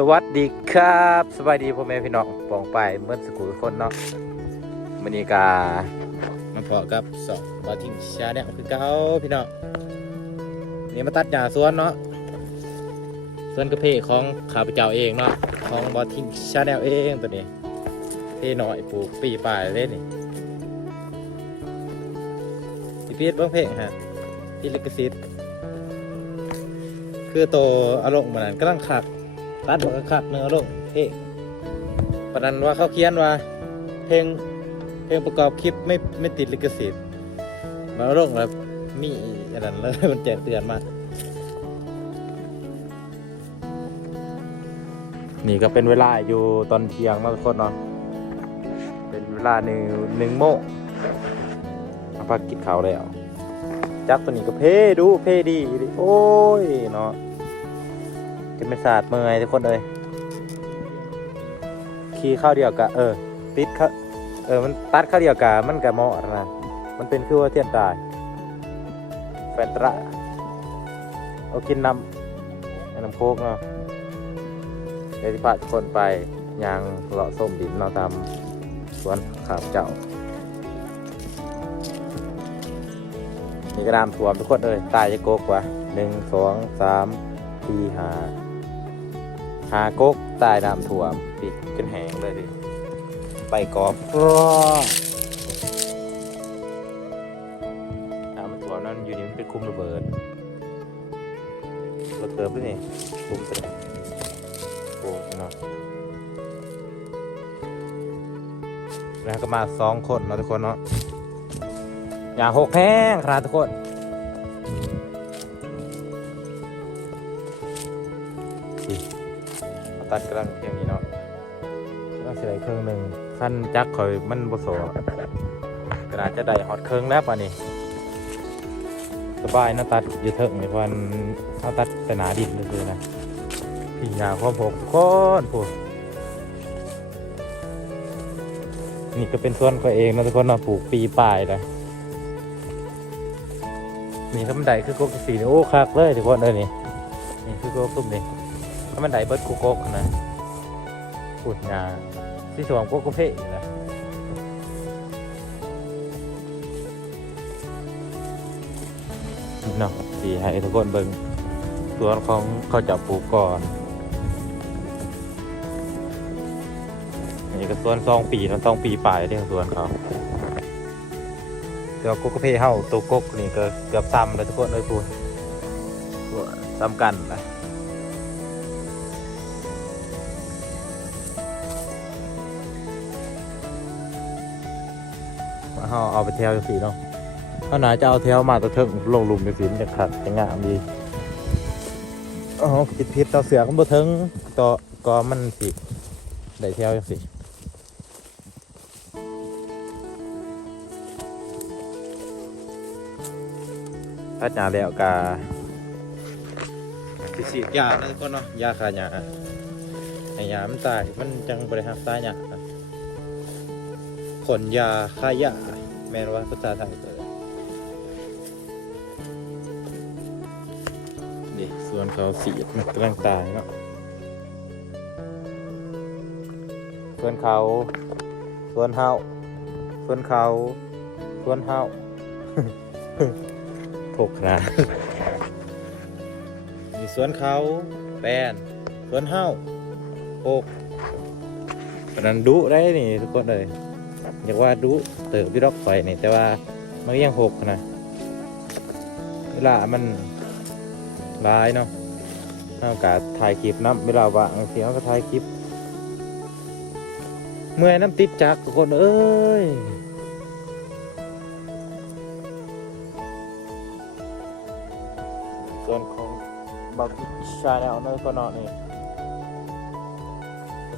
สวัสดีครับสวัสดีพ่อแม่พี่น้องปองไปเมื่อสกุลคนเนาะมันนี้กามาพอกับสองบาทิงชาเนี่ยคือเก้าพี่น้องนี่มาตัดหญ้าสวนเนาะสวนกระเพาของข้าพเจ้าเองเนาะของบาทิงชาแนลเองตัวนี้เพหน่อยปลูกปีป่ายเลยนี่สิพีดบ้างเพลงฮะพี่ลิกซิตคือโตอารมณ์เหมือนกำลังขัก ตัดบอกคักเนื้อลงเพลงประนันว่าเขาเขียนว่า เพลงเพลงประกอบคลิปไม่ไม่ติดลิขสิทธิ์มาลงแล้วมีอันนั้นแล้วมันแจ้งเตือนมา นี่ก็เป็นเวลาอยู่ตอนเที่ยงเนาะทุกคนเนาะเป็นเวลาหนึ่งหนึ่งโมงพักกินข้าวแล้วจักตัวนี้ก็เพ่ดูเพ่ดี โอ้ยเนาะ จะไม่สะอาดเมื่อยทุกคนเลยขี่ข้าวเดียวกะเออติดข้าเออมันตัดข้าวเดียวกะมันกะเหมาะนะมันเป็นคือว่าเทียนตายแฟนตระเอากินน้ำน้ำโคกเนาะเดี๋ยวที่พาทุกคนไปยางเลาะส้มดินเนาะตามสวนขามเจ้านี่ก็น้ำท่วมทุกคนเลยตายจะโกกว่าหนึ่งสองสามสี่ห้า หากกใต้น้ำท่วมปิดจนแหงเลยดิไปกอบน้ำมันท่วมนั่นอยู่นี่มันเป็นคุมระเบิดระเบิดด้วยนี่คุมเสร็จโอ้เนาะแล้วก็มาสองคนเนาะทุกคนเนาะอย่างหกแห้งครับทุกคน ตัดกำลังเพียงนี้เนาะกำลังเสียเครื่องหนึ่งขั้นจักข่อยมันบโสกระดาษจะได้ฮอตเครื่องแล้วป่ะนี่สบายนะตัดอยู่เถิงในวันเขาตัดแต่หนาดินเลยนะพี่ยาข้อพกก้อนพูดนี่ก็เป็นส่วนเขาเองนะทุกคนเนาะปลูกปีปลายเลยนี่ถ้าได้คือกกสีนี่โอ้คักเลยทุกคนเลยนี่นี่คือกกตุ้มนี่ ถ้ามันได้เบิดกูโกกนะขุดงาที่สวงโกโกเพ่นะเนาะสีให้ทุกคนเบิ่งสวนของเขาจะปลูกก่อนอันนี้ก็สวนสองปีแล้วสองปีปลายเรื่องสวนเขาเดี๋ยวโกโกเพเฮาตัวกกนี่ก็เกือบซ้ำเลยทุกคนเลยพูดซ้ำกันนะ เขาเอาไปเที่ยวสีเนาะเขาหนาจะเอาเทวมาตะเทิงลงหลุมในสีมันจะขัดจะงามดีอ๋อผิดผิดต่อเสือกันบ่เทิงต่อก็มันสิได้เที่ยวจังสิถ้าหนาแล้วกาสิฉียานั่นก็เนาะยาฆ่าหญ้าให้หญ้ามันตายมันจังบริหารตายหญ้าขนยาฆ่าหญ้า แม่นว่าภาษาไทยเปิดนี่ส่วนเขาสีดมันกำลังตายเนาะส่วนเขาส่วนเฮาส่วนเขาส่วนเฮาถกนะมีส่วนเขาแปนส่วนเฮาโกปนันดุได้นี่ทุกคนเลย อยากว่าดูเติบพี่รอกไฟนี่แต่ว่ามันก็ยังหกนะเวลามันร้ายเนาะถ้ากาสถ่ายคลิปน้ำเวลาว่างเสียงก็ถ่ายคลิป เมื่อยน้ำติดจักทุกคนเอ้ยส่วนของบักชาแนลนอร์ก็นอนนี่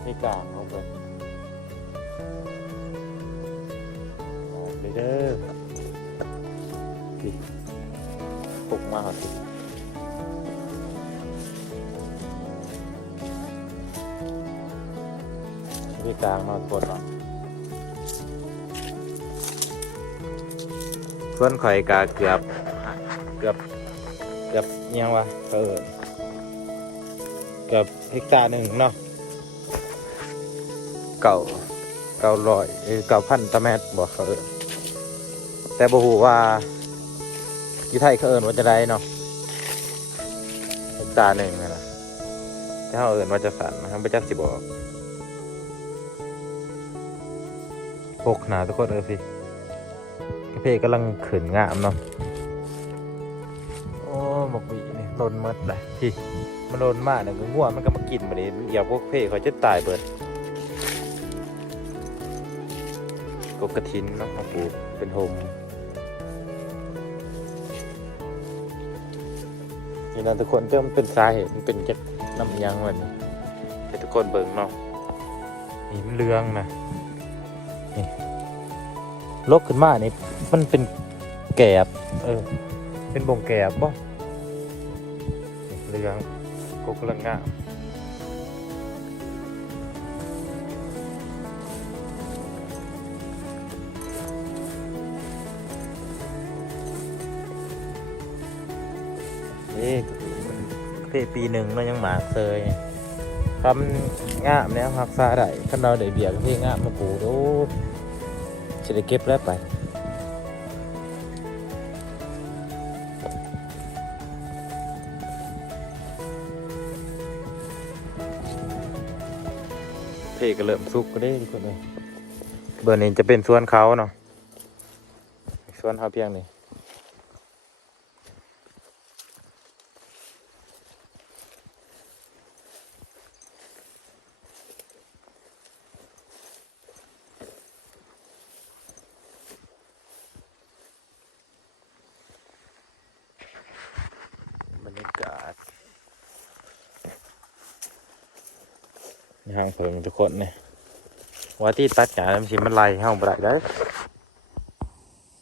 ที่กางของเพิ่น เด้อปลุกมาหาสิที่กลางนอนบนเนาะส่วนข่อยกาเกือบ เกือบ เกือบยังวะเออเกับเฮกตาร์หนึ่งเนาะเก่าเก่าร้อยเก่าพันตะแมตบอกเขาเออ แต่บ่ฮู้ว่าอยู่ไทยเขาเอิ้นว่าจะได้เนาะตาหนึ่งนะแต่เขาเอิ้นว่าจะสันนะครับไม่จักสิบอกพกหนาทุกคนเออสิกาแฟกำลังขืนงามเนาะโอ้หมกหวีนี่ลนหมดเลยที่มันลนมากเนี่ยก็ง่วงมันก็มากินมาดิเดี๋ยวพวกเพ่เขาจะตายเบิดกบกระทินเนาะของปูเป็นโฮม นี่นะทุกคนเริ่มนเป็นสาเหตุมันเป็นจากน้ำยังมันให้ทุกคนเบิ่งเนาะนี่มันเรืองนะนี่ลกขึ้นมานี่มันเป็นแกบเออ เป็นบงแกบป่ะเรืองกุกลังงาม เพปีหนึ่งเรายังหมาเคยทำงามเนี่ยหักซาได้ถ้าเราได้เบียร์กับเพงามมาปลูกโอ้จะได้เก็บแล้วไปเพก็เริ่มสุกก็ได้ทุกคนเลยเบอร์นี้จะเป็นส่วนเขาเนาะส่วนเขาเพียงนี้บรรยากาศ ห้างเพิงทุกคนเนี่ยว่าที่ตัดหญ้ามันสิมันไล่ห้างบ่ได้ได้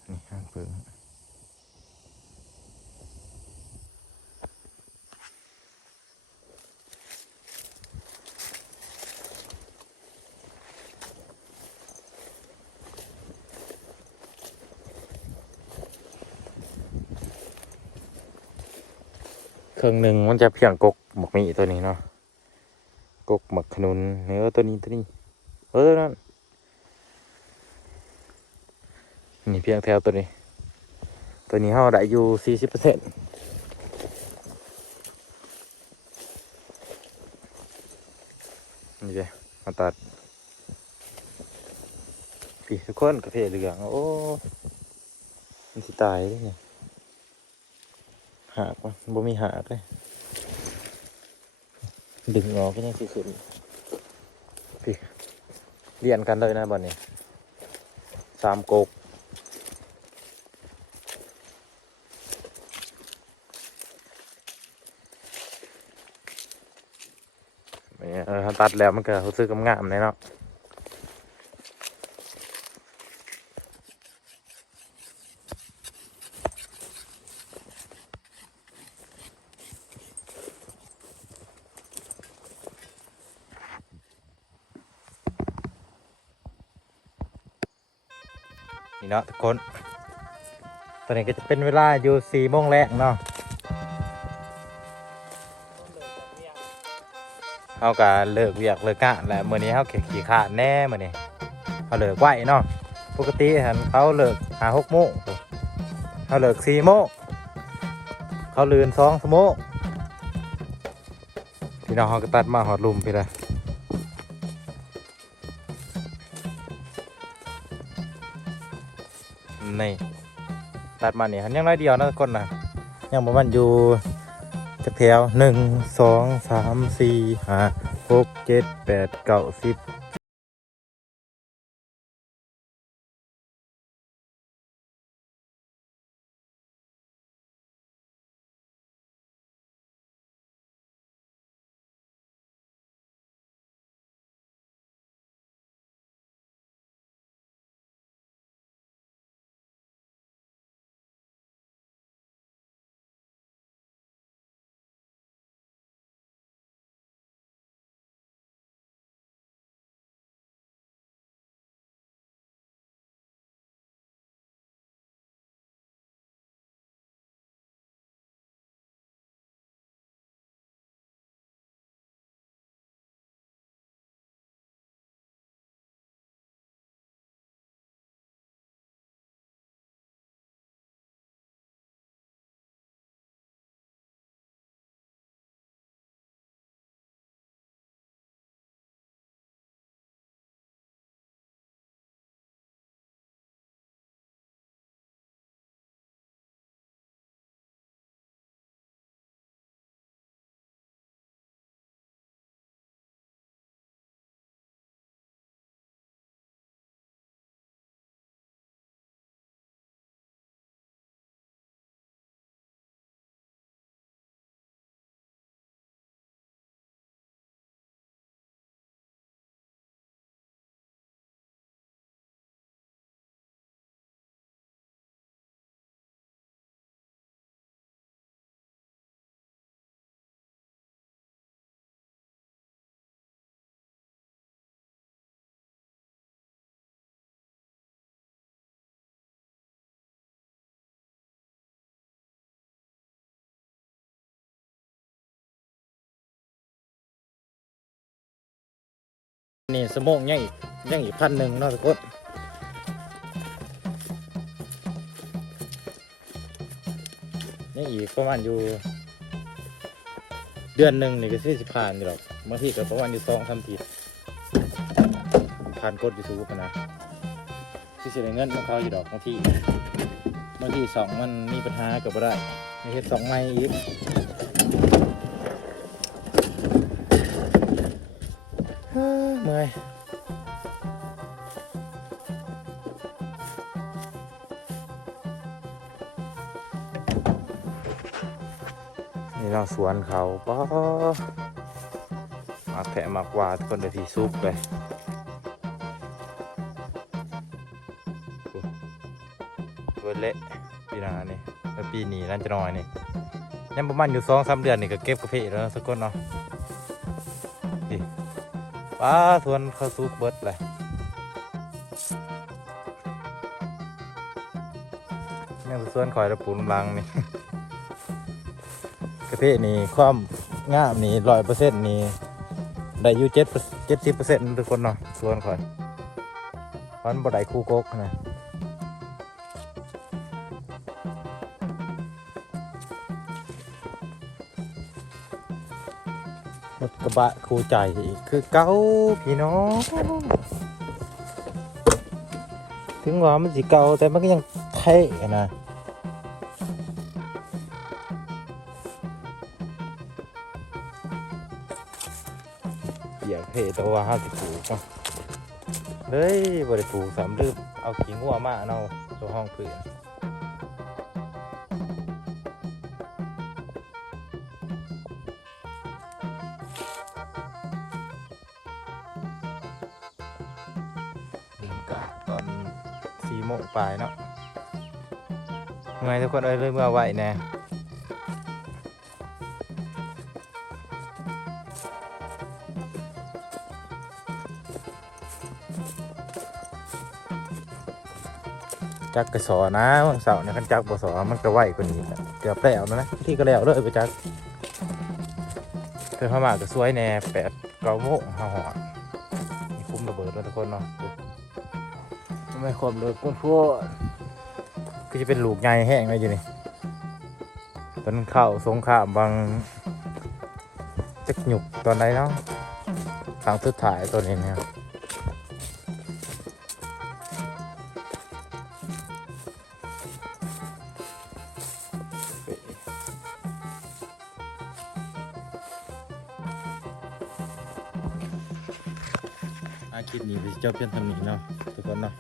นี่ห้างเพิงเครื่องหนึ่งมันจะเพียงกกหมกมีตัวนี้เนาะ กกหมักขนุนเนื้อตัวนี้ตัวนี้ เออตัวนั้นนี่เพียงแถวตัวนี้ ตัวนี้เฮาได้อยู่สี่สิบเปอร์เซ็นต์นี่เลยมาตัดพี่ทุกคนกาแฟเหลืองโอ้มันสิตายเลยเนี่ยหากวะบ่มีหากเลย ดึงออกก็ยังสิขึ้นพี่เรียนกันเลยนะบอลนี้สามโกกนี่เออถ้าตัดแล้วมันก็รู้สึกงามเลยเนาะ นาะทุกคน ตอนนี้ก็จะเป็นเวลาอยู่สี่โมงแรกเนาะเขาก็เลิกเวียกเลิกกะแล้วมื้อนี้เขาเขีขี้ขาดแน่มื้อนี้เขาเลิกไหวเนาะปกติเหันเขาเลิกหาหกโมงเขาเลิกสี่โมงเขาลืนสองชั่วโมงพี่น้องเขาก็ตัดมาหอดลุมพี่ละ นี่ตัดมาเนี่ยหันยังน้อยเดียวนะทุกคนนะยังประมาณอยู่จะแถวหนึ่งสองสามสี่ห้าหกเจ็ดแปดเก้าสิบ นี่สมองยังอีกยังอีกพันหนึ่งเนาะทุกคนยังอีกประมาณอยู่ เดือนหนึ่งนี่ก็สี่สิบผ่านอยู่หรอกบางทีก็ประมาณอยู่สองสามทีผ่านกดอยู่สูงนะที่เสียเงินของเขาอยู่ดอกบางทีบางทีสองมันมีปัญหากับบ่ได้ไม่เห็นสองไม่อีก นี่เราสวนเขาป้อมาแผะมากวาดคนเดียวที่ซุปเลยเบิดเละปีหนานี่แล้วปีนี้นั่นจะน้อยนี่ยังประมาณอยู่สองสามเดือนนี่ก็เก็บกระเพาะแล้วสักคนเนาะ ป้าสวนเขาซุกเบิดเลยยังสวนข่อยระปูนลังนี่กระเพาะนี่ความงามนี่ร้อยเปอร์เซ็นต์นี่ได้อยู่เจ็ดเจ็ดสิบเปอร์เซ็นต์ทุกคนเนาะส่วนข่อยมันบ่ได้คู่กกนะ รถกระบะคู่ใจอีกคือเก้าพี่น้องถึงว่ามันสิเก่าแต่มันก็ยังเท่นะอยากเห็นตัวห้าสิบปูกเนาะเฮ้ยบริปลูกสามลืมเอาขี้งัวมาเนาะตัวห้องเพื่อน โมงปลายเนาะเมื่อยทุกคนเอ้ยเลยเมื่อไหวแน่จักกระสอนะวันเสาร์เนี่ยคันจักบ่สอมันก็ไหวกว่านี้แหลเกือบแล้วนะที่ก็แล้วเลยไปจักเธอเข้ามาก็สวยแน่แปดเก้าโมงห้าหอดนี่คุ้มระเบิดแล้วทุกคนเนาะ ไม่ความเลยพูดพูดก็จะเป็นลูกใหญ่แห้งเลยอยู่นี่ตอนเข้าสงครามบางจักหยุกตอนไหนเนาะครั้งสุดท้ายตัวนี้เนี่ย อาคลิปนี้พี่เจ้าเพี้ยนทำนี้เนาะทุกคนเนาะ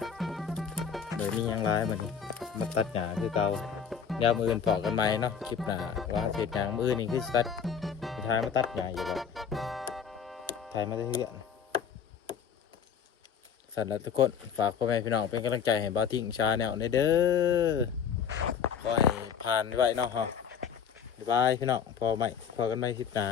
เดี๋ยมียังร้ายมานี่มาตัดหญ้าคือเกายามมืออื่นพอกันไหมเนาะคลิปหน้าว่าเศษหยางมือนี่คือตัดสุดท้ายมาตัดหญ้าอยู่แล้วถ่ายมาได้เรื่อยสั่นแล้วทุกคนฝากพ่อแม่พี่น้องเป็นกำลังใจให้บ้าวทิ้งชาแนลในเด้อคอยผ่านไว้เนาะฮะบ๊ายบายพี่น้องพอใหม่พอกันใหม่คลิปหน้า